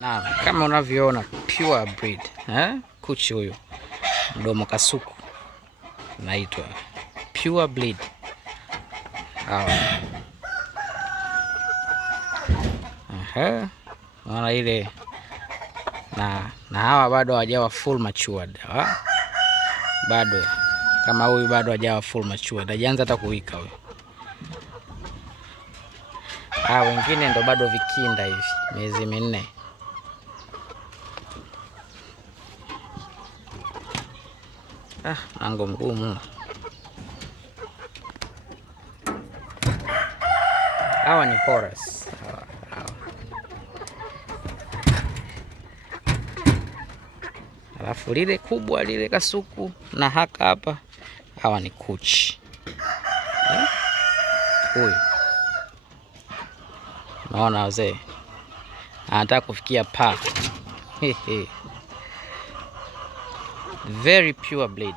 Naam, kama unavyoona pure breed kuchi huyu mdomo kasuku naitwa pure breed hawa. Naona ile na hawa bado hawajawa full matured bado, kama huyu bado hajawa full matured, hajaanza hata kuwika huyu. Wengine ndo bado vikinda hivi, miezi minne. Nango mgumu. Hawa ni porous. Alafu lile kubwa lile kasuku na haka hapa, hawa ni kuchi. Huyu naona wazee anataka kufikia pa. Very pure breed.